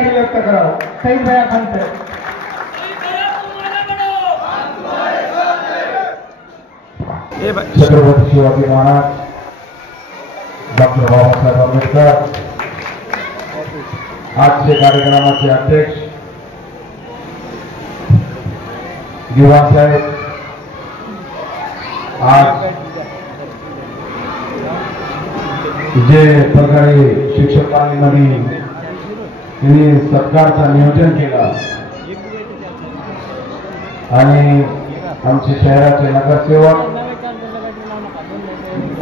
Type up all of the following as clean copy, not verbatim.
ठिकाणी व्यक्त करावं. सईद भैया खानते छत्रपती शिवाजी महाराज, डॉक्टर बाबासाहेब आंबेडकर आजचे कार्यक्रमाचे अध्यक्ष दिवाण साहेब, आज जे प्रकारे शिक्षकांनी सत्कारचं नियोजन केलं आणि आमचे शहराचे नगरसेवक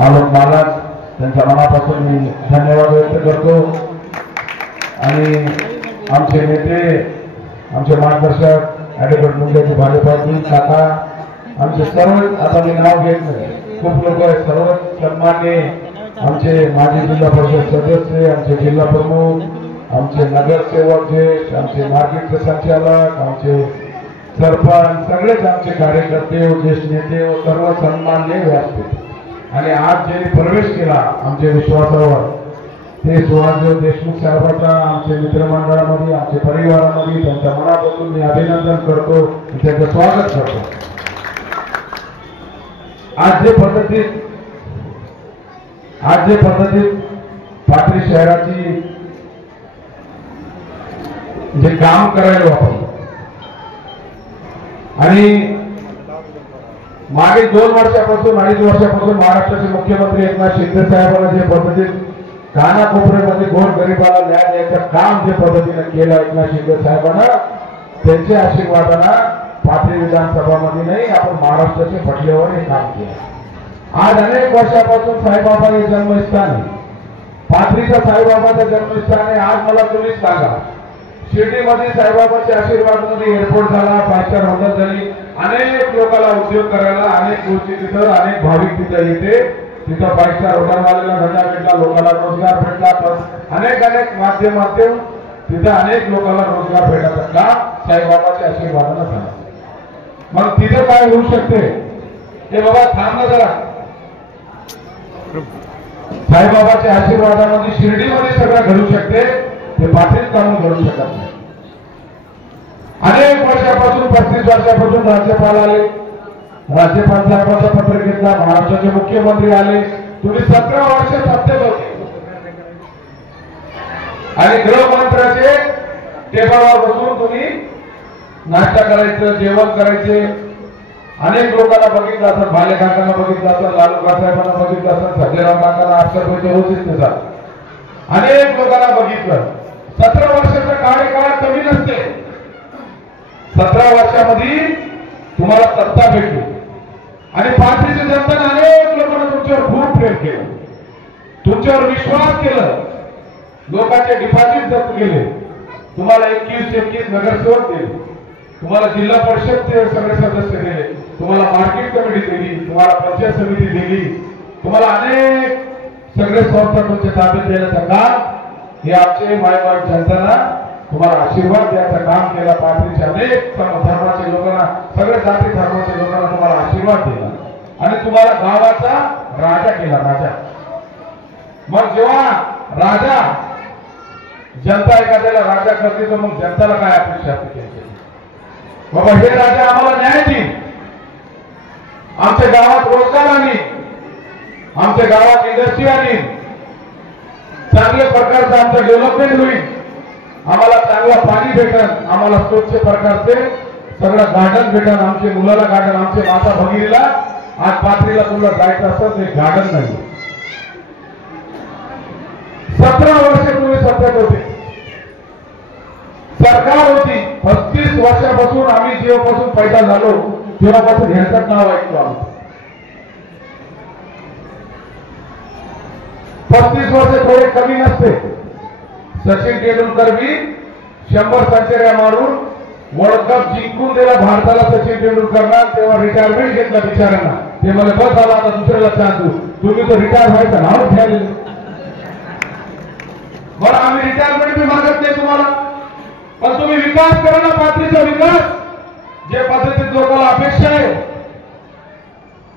आलोक मालक त्यांच्या मनापासून मी धन्यवाद व्यक्त करतो आणि आमचे नेते, आमचे मार्गदर्शक ॲडव्होकेट मुंडेचे भाजपातील काका, आमचे सर्व, आता मी नाव घेत नाही, खूप लोक आहेत, सर्व सन्मान्य आमचे माजी जिल्हा परिषद सदस्य, आमचे जिल्हा प्रमुख, आमचे नगरसेवक ज्येष्ठ, आमचे मार्केटचे संचालक, आमचे सरपंच, सगळेच आमचे कार्यकर्ते, ज्येष्ठ नेते, सर्व सन्मान्य व्यासपीठ आणि आज ज्यांनी प्रवेश केला आमच्या विश्वासावर ते सुहासदेव देशमुख साहेबांचा आमच्या मित्रमंडळामध्ये, आमच्या परिवारामध्ये त्यांच्या मनापासून मी अभिनंदन करतो, त्यांचं स्वागत करतो. आज जे पद्धतीत पाथरी शहराची जे काम करायला आपण आणि मागे 2 वर्षापासून 2.5 वर्षापासून महाराष्ट्राचे मुख्यमंत्री एकनाथ शिंदे साहेबांना जे पद्धतीत कानाकोपऱ्यामध्ये गोरगरिबाला न्याय द्यायचं काम जे पद्धतीने केलं एकनाथ शिंदे साहेबांना, त्यांच्या आशीर्वादानं पाथरी विधानसभामध्ये नाही, आपण महाराष्ट्राच्या पटल्यावर हे काम केलं. आज अनेक वर्षापासून साईबाबा हे जन्मस्थान आहे, पाथरीचा साईबाबाचा जन्मस्थान आहे. आज मला तुम्हीच सांगा, शिर्डीमध्ये साईबाबाच्या आशीर्वादामध्ये एअरपोर्ट झाला, 5 स्टार हॉटेल झाली, अनेक लोकांना उद्योग करायला, अनेक गोष्टी तिथं, अनेक भाविक तिथं येते, तिथं 5 स्टार हॉटेलवाल्याला धंदा भेटला, लोकांना रोजगार भेटला, अनेक माध्यमातून तिथं अनेक लोकांना रोजगार भेटायचा काम साईबाबाच्या आशीर्वादानं झाला. मग तिथं काय होऊ शकते हे बाबा थांब ना जरा. साईबाबाच्या आशीर्वादामध्ये शिर्डीमध्ये सगळं घडू शकते, ते पाथरीत काम घडू शकत नाही. अनेक वर्षापासून 35 वर्षापासून राज्यपाल आले, राज्यपाल साहेबांचं पत्र घेतला, महाराष्ट्राचे मुख्यमंत्री आले, तुम्ही 17 वर्ष सत्तेत होते आणि गृहमंत्र्याचे टेबलवर बसून तुम्ही नाश्ता करायचं, जेवण करायचे. अनेक लोकांना बघितलं असं, भाले काकांना बघितलं असं, लालूका साहेबांना बघितलं असं, संजयराव काकांना अक्षरपैकी रोजीच त्याचा अनेक लोकांना बघितलं. 17 वर्षाचा कार्यकाळ कमी नसते. 17 वर्षामध्ये तुम्हाला सत्ता भेटली आणि पाथरीच्या जनतेने अनेक लोकांना तुमच्यावर खूप प्रेम केलं, तुमच्यावर विश्वास केलं, लोकांचे डिपॉझिट जप्त केले, तुम्हाला 21 नगरसेवक दिले, तुम्हाला जिल्हा परिषदचे सगळे सदस्य दिले, तुम्हाला मार्केट कमिटी दिली, तुम्हाला पंचायत समिती दिली, तुम्हाला अनेक सगळे संस्था तुमच्या ताब्यात देण्याचं काम हे आमचे मायबाप जनताना तुम्हाला आशीर्वाद द्यायचं काम केलं. पाथरीच्या अनेक धर्माचे लोकांना, सगळे जाती धर्माच्या लोकांना तुम्हाला आशीर्वाद दिला आणि तुम्हाला गावाचा राजा केला, राजा. मग जेव्हा राजा, जनता एखाद्याला राजा करते तर मग जनताला काय अपेक्षा असते, बाबा हे राजा आम्हाला न्याय देईल, आमच्या गावात रोजगार आणील, आमच्या गावात इंडस्ट्री आणील, चांगल्या प्रकारचं आमचं डेव्हलपमेंट होईल, आम्हाला चांगलं पाणी भेटल, आम्हाला स्वच्छ प्रकारचे सगळं गार्डन भेटल, आमच्या मुलाला गार्डन, आमच्या माता भगिनीला आज पाथरीला तुला जायचं असतं ते गार्डन नाही. 17 वर्ष तुम्ही सत्तेत होते, सरकार होती. 35 वर्षापासून आम्ही जेव्हापासून पैदा झालो तेव्हापासून ह्याचं नाव ऐकतो आम्ही. 35 वर्ष थोडे कमी नसते. सचिन तेंडुलकर बी 100 सेंचुऱ्या मारून वर्ल्ड कप जिंकून दिला भारताला सचिन तेंडुलकरला, तेव्हा रिटायरमेंट घेतला बिचाऱ्यांना. ते मला बस आला, आता दुसऱ्याला चान्स देऊ, तुम्ही तो रिटायर व्हायचं नाव ठेवले. बरं आम्ही रिटायरमेंट बी मागत नाही तुम्हाला, पण तुम्ही विकास करा ना, पाथरीचा विकास जे पद्धतीत लोकांना अपेक्षा आहे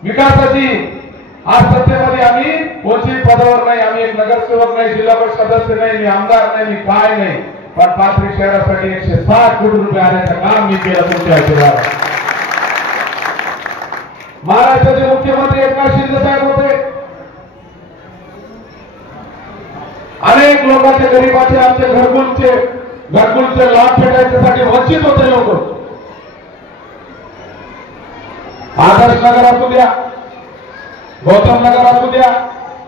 विकासाची. आज सत्तेमध्ये आम्ही कोणत्याही पदावर नाही, आम्ही एक नगरसेवक नाही, जिल्हा परिषद सदस्य नाही, मी आमदार नाही, मी काय नाही, पण पाथरी शहरासाठी 107 कोटी रुपये आणायचं काम मी केलं तुमच्या आशीर्वादाने. महाराष्ट्राचे मुख्यमंत्री एकनाथ शिंदे साहेब होते. अनेक लोकांचे गरीबाचे आमचे घरकुलचे लाभ भेटायच्यासाठी वंचित होते लोक. आदर्श नगर असू द्या, गौतम नगर असू द्या,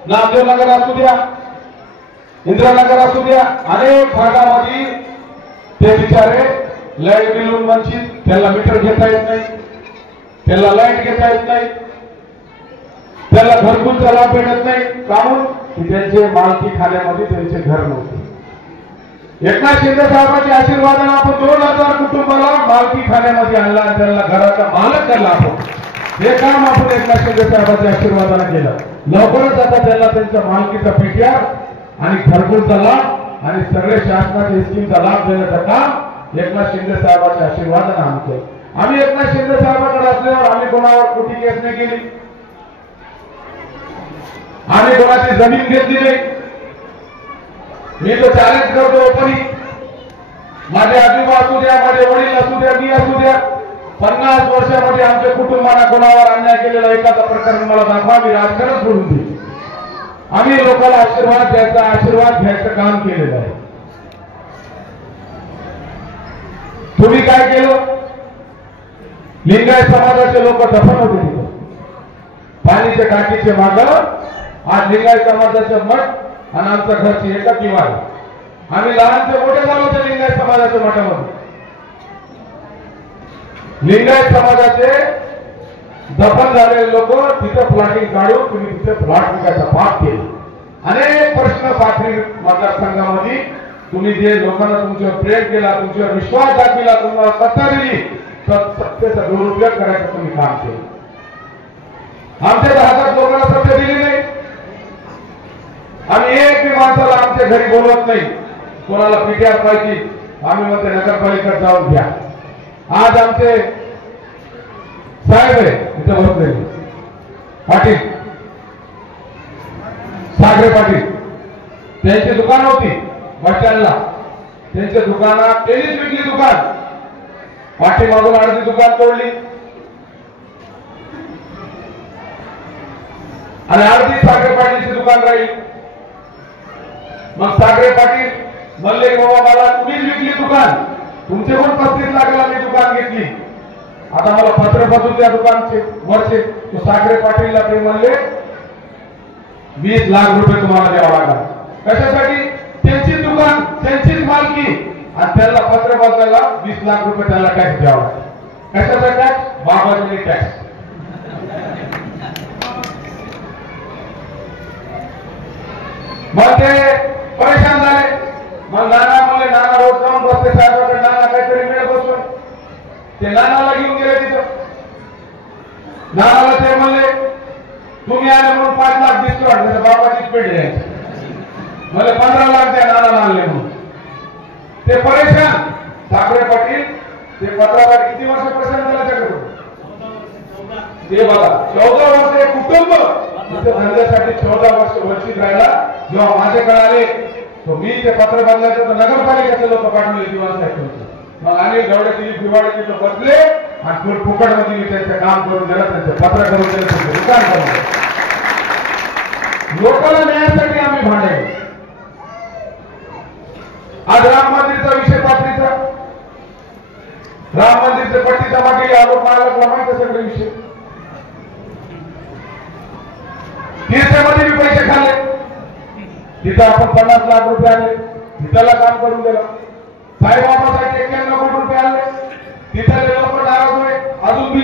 नामदेव नगर असू द्या, इंदिरानगर असू द्या, अनेक भागामध्ये ते बिचारे लाईट बिलून वंचित, त्याला मीटर घेता येत नाही, त्याला लाईट घेता येत नाही, त्याला घरकुलचा लाभ भेटत नाही. काहून की त्यांचे मालकी खाण्यामध्ये त्यांचे घर नव्हते. एकनाथ शिंदे साहेबांच्या आशीर्वादाने आपण 2000 कुटुंबाला मालकी खाण्यामध्ये आणला आणि त्यांना घराचा मालक केला. आपण हे काम आपण एकनाथ शिंदे साहेबांच्या आशीर्वादाने केलं. लवकरच आता त्यांना त्यांच्या मालकीचा पीटीआर आणि घरकुलचा लाभ आणि सगळे शासनाच्या स्कीमचा लाभ देण्याचं काम एकनाथ शिंदे साहेबांच्या आशीर्वादाने आम्ही केलं. आम्ही एकनाथ शिंदे साहेबांकडे असल्यावर आम्ही कोणावर खोटी केस नाही केली, आम्ही कोणाची जमीन घेतली नाही. मी तो चॅलेंज करतो ओपनी, माझे आजोबा असू द्या, माझे वडील असू द्या, मी असू द्या, 50 वर्षामध्ये आमच्या कुटुंबाला कोणावर अन्याय केलेला एखादा प्रकरण मला दाखवा, मी राजकारण सोडून देईन. आम्ही लोकांना आशीर्वाद द्यायचा, आशीर्वाद घ्यायचं काम केलेलं आहे. तुम्ही काय केलं? लिंगायत समाजाचे लोक दफन होते तिथं पाणीच्या टाकीचे माग. आज लिंगायत समाजाचं मठ आणि आमच्या घरची एका किंवा आम्ही लहानचे मोठे झालो होते लिंगायत समाजाच्या मठामध्ये. लिंगायत समाजाचे दफन झालेले लोक तिथं प्लॉटिंग काढून तुम्ही तिथे प्लॉट विकायचा पाप केला. अनेक प्रश्न पाथरी मतदारसंघामध्ये तुम्ही जे लोकांना तुमच्यावर प्रेम केला, तुमच्यावर विश्वास दाखविला, तुम्हाला सत्ता दिली, सत्तेचा दुरुपयोग करायचं तुम्ही काम केलं. आमच्या हातात लोकांना सत्ता दिली नाही. आम्ही एक बी माणसाला आमच्या घरी बोलवत नाही. कोणाला पीटीआर पाहिजे आम्ही म्हणते नगरपालिकेत जाऊन घ्या. आज आमचे साहेब आहे इथे बसले पाटील, सागरे पाटील, त्यांची दुकान होती बस स्टँडला. त्यांच्या दुकानात टेनिस विकली दुकान, पाठीमागून अर्धी दुकान तोडली आणि अर्धी सागरे पाटीलची दुकान राहील. मग सागरे पाटील म्हणले बाबा मला तुम्हीच विकली दुकान, तुमचे पण 35 लाखाला मी दुकान घेतली, आता मला पत्र बसून त्या दुकानचे वरचे. तो सागरे पाटीलला ते म्हणले 20 लाख रुपये तुम्हाला द्यावा लागला. कशासाठी? त्यांची दुकान, त्यांचीच मालकी आणि त्याला पत्र बदलायला 20 लाख रुपये त्याला टॅक्स द्यावा. कशाचा टॅक्स? बाबाजी टॅक्स. मग ते परेशान झाले. मग नाना म्हणले, नाना रोज जाऊन बसते साहेबांकडे, नाना काहीतरी मिळत बसून. ते नानाला घेऊन गेले तिथं. नानाला ते म्हणले तुम्ही आले म्हणून 5 लाख डिस्काउंट, म्हणजे बाबाचीच पेढी द्यायची. मला 15 लाख द्या नानाला आणले म्हणून. ते परेशान. सागरे पाटील ते 15 लाख किती वर्ष परेशान झाला त्याकडून ते बघा. 14 वर्ष एक कुटुंब धंद्यासाठी 14 वर्ष वंचित राहिला. जेव्हा माझ्याकडे आले तो मी ते पत्र बदलायचं तर नगरपालिकेचे लोक पाठवले दिवस आहे. मग आणि गवड्याची दिवाळी तिथं बसले आणि फुकटमध्ये मी त्यांचं काम करून दिलं, त्यांचे पत्र करून दिलं, त्यांचं दुकान करून दिलं. लोकांना न्यायासाठी आम्ही भांडायचो. आज राम मंदिरचा विषय पाथरीचा, राम मंदिरचे पट्टी जमा केली, आरोप मारला माहिती सगळे विषय. तीर्थामध्ये मी पैसे खाल्ले, तिथं आपण 50 लाख रुपये आले, तिथला काम करून दिलं. साईबाबासाठी 91 कोटी रुपये आले, तिथले लोक नाराज होते. अजून बी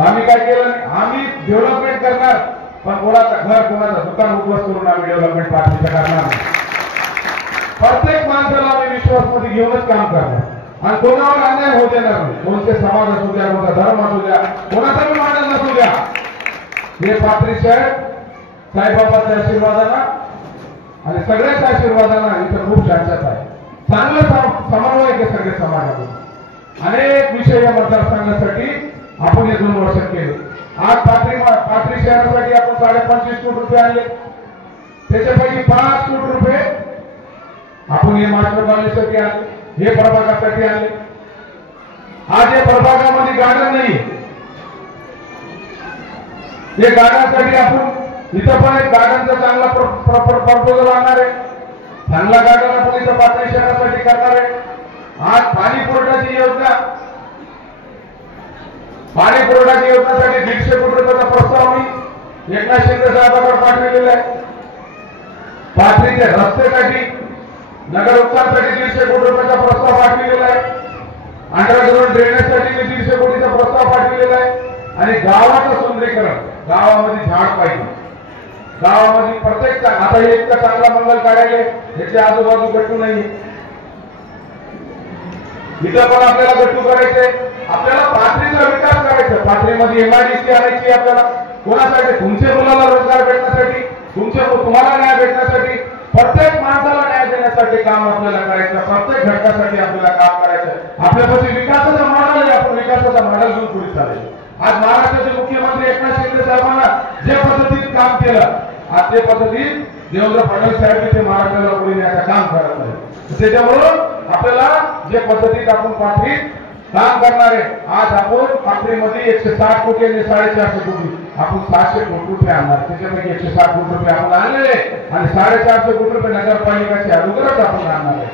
आम्ही काय केलं नाही. आम्ही डेव्हलपमेंट करणार, पण कोणाचं घर कोणाचं दुकान उद्ध्वस्त करून आम्ही डेव्हलपमेंट पाठीचं करणार नाही. प्रत्येक माणसाला आम्ही विश्वासमध्ये घेऊनच काम करणार आणि कोणावर अन्याय होऊ देणार नाही. कोणते समाज असू द्या, कोणता धर्म असू द्या, कोणाचा बी मांडण नसू द्या. हे पाथरी शहर साईबाबाच्या आशीर्वादाला आणि सगळ्याच्या आशीर्वादाला इथं खूप शांतता आहे. चांगलं समन्वय आहे सगळे समाजामध्ये. अनेक विषय या मतदारसंघासाठी आपण हे 2 वर्षात केले. आज पाथरी शहरासाठी आपण 25.5 कोटी रुपये आणले, त्याच्यापैकी 5 कोटी रुपये आपण हे मास्टर बांधण्यासाठी आणले. हे प्रभागासाठी आणले. आज या प्रभागामध्ये गार्डन नाही, हे गार्डनसाठी आपण इथं पण एक गार्डनचा चांगला प्रपोजल आणणार आहे. चांगला गार्डन आपण इथं पाथरी शहरासाठी करणार आहे. आज पाणी पुरवठ्याची योजनासाठी 150 कोटी रुपयाचा प्रस्ताव मी एकनाथ शिंदे साहेबांकडे पाठवलेला आहे. पाथरीच्या रस्त्यासाठी नगर उत्थानासाठी 150 कोटी रुपयाचा प्रस्ताव पाठवलेला आहे. अंडरग्राउंड ड्रेनेजसाठी मी 150 कोटीचा प्रस्ताव पाठवलेला आहे. आणि गावाचं सुंदरीकरण, गावामध्ये झाड पाहिजे, गावामध्ये प्रत्येक आता हे इतका चांगला मंगल कार्यालय याच्या आजूबाजू गट्टू नाही, इथं पण आपल्याला गट्टू करायचंय. आपल्याला पाथरीचा विकास करायचा, पाथरीमध्ये MIDC आणायची आपल्याला. कोणासाठी? तुमच्या मुलाला रोजगार भेटण्यासाठी, तुम्हाला न्याय भेटण्यासाठी, प्रत्येक माणसाला न्याय देण्यासाठी काम आपल्याला करायचं, प्रत्येक घटकासाठी आपल्याला काम करायचं. आपल्यापाशी विकासाचा मॉडेल आहे, आपण विकासाचा मॉडेल घेऊन पुढे चालायचं. आज महाराष्ट्राचे मुख्यमंत्री एकनाथ शिंदे साहेबांना जे पद्धतीत काम केलं, आज ते पद्धतीत देवेंद्र फडणवीस साहेब ते महाराष्ट्राला पुढे न्यायचं काम करत आहे. त्याच्यामुळं आपल्याला जे पद्धतीत आपण पाथरीत काम करणार आहे, आज आपण पाथरीमध्ये 160 कोटी आणि 450 कोटी आपण 700 कोटी रुपये आणणार. त्याच्यापैकी 160 कोटी रुपये आपण आणले आणि 450 कोटी रुपये नगरपालिकाचे अगोदरच आपण आणणार आहे.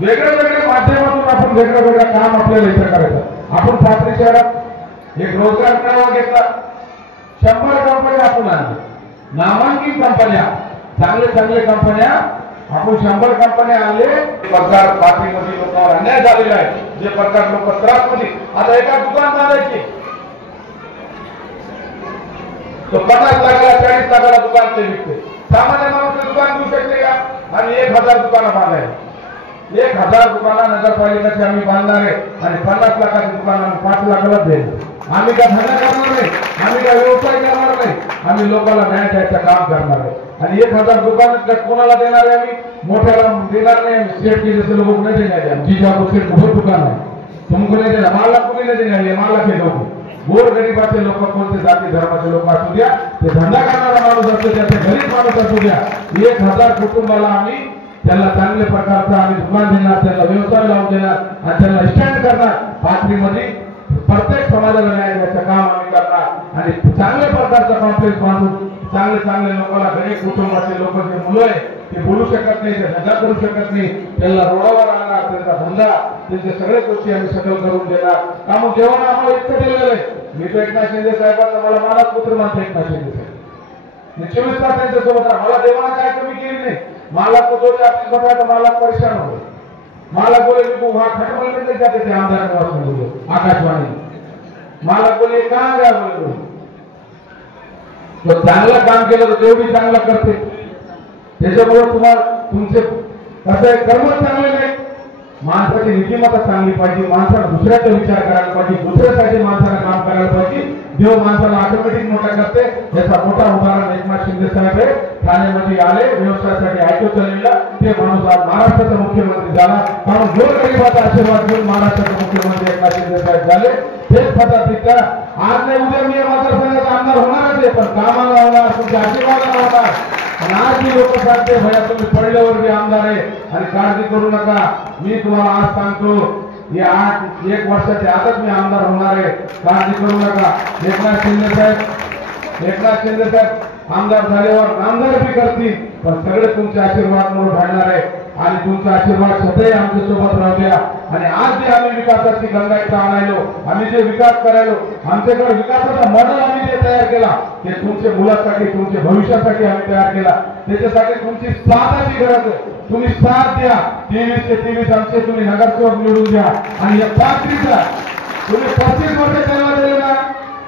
वेगळ्या वेगळ्या माध्यमातून आपण वेगळं वेगळं काम आपल्याला इथं करायचं. आपण पाथरी शहरात एक रोजगार मेळावा घेतला, 100 कंपन्या आपण आणल्या, नामांकित कंपन्या, चांगले कंपन्या आपण 100 कंपन्या आणले. प्रकार पाथरीमध्ये लोकांवर अन्याय झालेला आहे, जे प्रकार लोक त्रासमध्ये. आता एका दुकान बांधायची तो 50 लाखाला 40 लाखाला दुकान ते विकते. सामान्य माणूस दुकान घेऊ शकते का? आणि 1000 दुकानं बांधायला, 1000 दुकानं नगरपालिकाची आम्ही बांधणार आहे आणि 50 लाखाची दुकान आम्ही 5 लाखाला देणार. आम्ही काय धंदा करणार नाही, आम्ही काय व्यवसाय करणार नाही, आम्ही लोकांना न्याय द्यायचं काम करणार आहे. आणि 1000 दुकान कोणाला देणार आहे? आम्ही मोठ्याला देणार नाही. सेठ के जैसे लोगों को नहीं देंगे हम, जी आपको सेठ बहुत दुकान है, तुमको नहीं देना, माला को नहीं देंगे, माला के लोग गोर गरीबाचे लोक, कोणते जाती धर्माचे लोक असू द्या, ते धंदा करणारा माणूस असू द्या, ते गरीब माणूस असू द्या, 1000 कुटुंबाला आम्ही त्यांना चांगल्या प्रकारचं आम्ही दुकान देणार, त्यांना व्यवसाय लावून देणार आणि त्यांना स्टँड करणार. पाथरीमध्ये प्रत्येक समाजाला न्याय द्यायचं काम आम्ही करणार आणि चांगल्या प्रकारचा कॉम्प्लेक्स बांधून चांगले लोकांना, गरीब कुटुंबाचे लोक जे मुलं आहे ते बोलू शकत नाही, ते धंदा करू शकत नाही, त्यांना रोडावर आणणार, त्यांचा धंदा, त्यांच्या सगळ्या गोष्टी आम्ही सकल करून देणार. त्यामुळे जेवण आम्हाला इतकं दिलेलं आहे. मी तर एकनाथ शिंदे साहेबांचा मला मानस पुत्र मानतो. एकनाथ शिंदे साहेब 24 तास त्यांच्यासोबत राहा. मला देवाना काय कमी केली नाही. माला को 2 आपकी बताया तो माला परेशान हो, माला बोले कि वहां खटमल में नहीं जाते थे आमदार निवास में, बोले आकाशवाणी, माला बोले कहाँ गया, बोले तो चांगलं काम केलं तर देव बी चांगलं करते. त्याच्यामुळे तुम्हाला तुमचे कसं आहे, कर्म चांगले नाही, माणसाची नीतिमत्ता चांगली पाहिजे, माणसाला दुसऱ्याचा विचार करायला पाहिजे, दुसऱ्यासाठी माणसाला काम करायला पाहिजे. देव माणसाला ऑटोमॅटिक मोठा करते. याचा मोठा उदाहरण एकनाथ शिंदे साहेब आहे. ठाण्यामध्ये आले, व्यवसायासाठी ऑटो चालवला, ते माणूस आज महाराष्ट्राचा मुख्यमंत्री झाला. कारण गोरगरिबाचा आशीर्वाद घेऊन महाराष्ट्राचे मुख्यमंत्री एकनाथ शिंदे साहेब झाले. तेच पद्धतीचा आज नाही उद्या मी मतदारसंघाचा आमदार होणारच आहे, पण कामाला होणार, तुमच्या आशीर्वादाला होणार. आणि आज जी लोक सांगते भैया तुम्ही पडल्यावर मी आमदार आहे आणि काळजी करू नका, मी तुम्हाला आज सांगतो या 1 वर्षाच्या आतच मी आमदार होणार आहे, काळजी करू नका. एकनाथ शिंदे साहेब आमदार झाल्यावर आमदार बी करतील, पण सगळे तुमचे आशीर्वाद म्हणून घडणार आहे आणि तुमचा आशीर्वाद सदैव आमच्या सोबत राहू द्या. आणि आज जे आम्ही विकासाची गंगा इथं आणायलो, आम्ही जे विकास करायलो, आमच्याकडे विकासाचा मॉडेल आम्ही जे तयार केला ते तुमच्या मुलासाठी, तुमच्या भविष्यासाठी आम्ही तयार केला. त्याच्यासाठी तुमची साथाची गरज आहे. तुम्ही साथ द्या. 23 ते 23 आमचे तुम्ही नगरसेवक निवडून द्या आणि या पाथरीचा तुम्ही 35 वर्ष त्यांना दिले ना,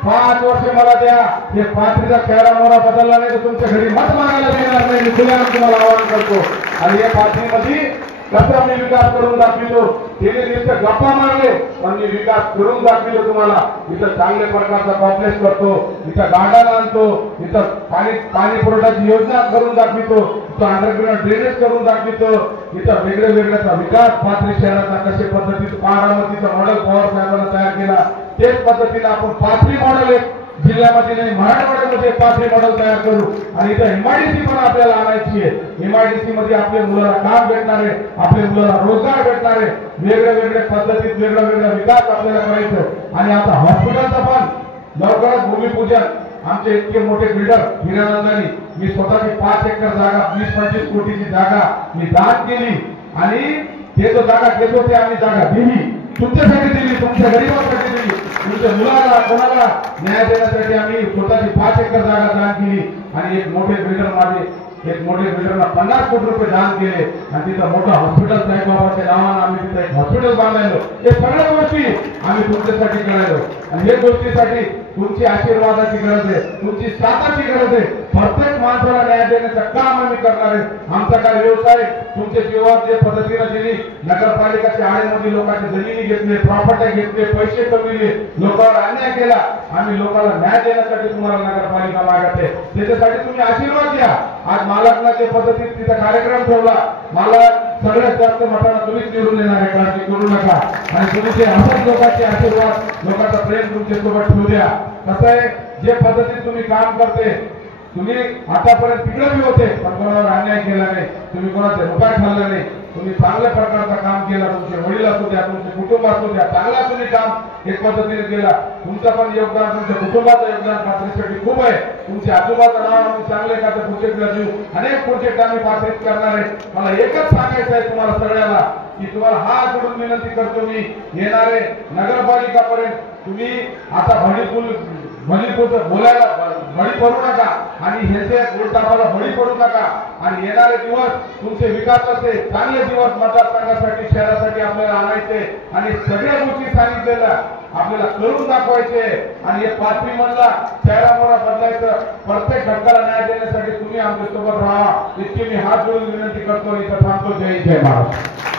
5 वर्ष मला द्या. हे पाथरीचा चेहरा मोहरा बदलला नाही तर तुमच्या घरी मत मागायला देणार नाही. मी खुल्या तुम्हाला आवाहन करतो. आणि या पाथरीमध्ये कसा मी विकास करून दाखवितो, गेले नुसतं गप्पा मारले, पण मी विकास करून दाखवितो तुम्हाला. इथं चांगल्या प्रकारचा कॉम्प्लेक्स करतो, इथं गार्डन आणतो, इथं पाणी पुरवठ्याची योजना करून दाखवितो, इथं अंडरग्राउंड ड्रेनेज करून दाखवितो, इथं वेगळ्या विकास पाथरी शहराचा कशा पद्धतीचं बारामतीचा मॉडेल पवार साहेबांना तयार केला, तेच पद्धतीने आपण पाथरी मॉडेल जिल्ह्यामध्ये नाही मराठवाड्यामध्ये 5 मॉडेल तयार करू आणि इथं एमआयडीसी पण आपल्याला आणायची आहे. एमआयडीसी मध्ये आपल्या मुलाला काम भेटणार आहे, आपल्या मुलाला रोजगार भेटणार आहे, वेगळ्या वेगळ्या पद्धतीत वेगळा वेगळा विकास आपल्याला करायचं. आणि आता हॉस्पिटलचा पण लवकरच भूमिपूजन. आमचे इतके मोठे बिल्डर हिरानंदानी मी स्वतःची 5 एकर जागा 20-25 कोटीची जागा मी दान केली आणि ते जो जागा घेतो ते आम्ही जागा दिली, तुमच्यासाठी दिली, तुमच्या गरिबांसाठी दिली, तुमच्या मुलाला कोणाला न्याय देण्यासाठी आम्ही स्वतःची 5 एकर जागा दान केली. आणि एक मोठे बिल्डरना 50 कोटी रुपये दान केले आणि तिथं मोठं हॉस्पिटल साईबाबाच्या नावानं आम्ही तिथं एक हॉस्पिटल बांधायलो. हे सगळ्या गोष्टी आम्ही तुमच्यासाठी करायलो आणि हे गोष्टीसाठी तुमची आशीर्वादाची गरज आहे, तुमची साथाची गरज आहे. प्रत्येक माणसाला न्याय देण्याचं काम आम्ही करणार आहे. आमचा काय व्यवसाय तुमच्या जीवात जे पद्धतीने दिली, नगरपालिकाच्या आळेमध्ये लोकांचे जमिनी घेतले, प्रॉपर्टी घेतले, पैसे कमविले, लोकांवर अन्याय केला. आम्ही लोकांना न्याय देण्यासाठी तुम्हाला नगरपालिका मागत आहे. त्याच्यासाठी तुम्ही आशीर्वाद द्या. आज मालकनाच्या पद्धतीत तिचा कार्यक्रम ठेवला. मला सगळ्यात जास्त मतांना तुम्हीच निवडून देणार आहे, काळजी करू नका. आणि तुमचे असंच लोकांचे आशीर्वाद, लोकांचा प्रेम तुमच्या सोबत ठेवू द्या. कसं आहे, जे पद्धतीत तुम्ही काम करते, तुम्ही आतापर्यंत तिकडे बी होते पण कोणावर अन्याय केला नाही, तुम्ही कोणाचे रुपये खाल्ला नाही, तुम्ही चांगल्या प्रकारचं काम केलं. तुमचे वडील असू द्या, तुमचे कुटुंब असू द्या, चांगला तुम्ही काम एक पद्धतीने केला. तुमचं पण योगदान, तुमच्या कुटुंबाचं योगदान पाथरीसाठी खूप आहे. तुमच्या आजोबाचं नाव आम्ही चांगले का तर प्रोजेक्टला देऊ, अनेक प्रोजेक्ट आम्ही पाथरीत करणार आहे. मला एकच सांगायचं आहे तुम्हाला सगळ्याला की तुम्हाला हात जोडून विनंती करतो मी, येणारे नगरपालिकापर्यंत तुम्ही आता बोलायला बळी पडू नका आणि ह्याचे उलटापाला बळी पडू नका. आणि येणारे दिवस तुमचे विकासाचे चांगले दिवस मतदारसंघासाठी शहरासाठी आपल्याला आणायचे आणि सगळ्या गोष्टी सांगितलेल्या आपल्याला करून दाखवायचे. आणि हे 5वी मधला चेहरामोहरा बदलायचं, प्रत्येक घटकाला न्याय देण्यासाठी तुम्ही आमच्या सोबत राहा. इतकी मी हात जोडून विनंती करतो. इथं थांबतो. जय जय महाराज.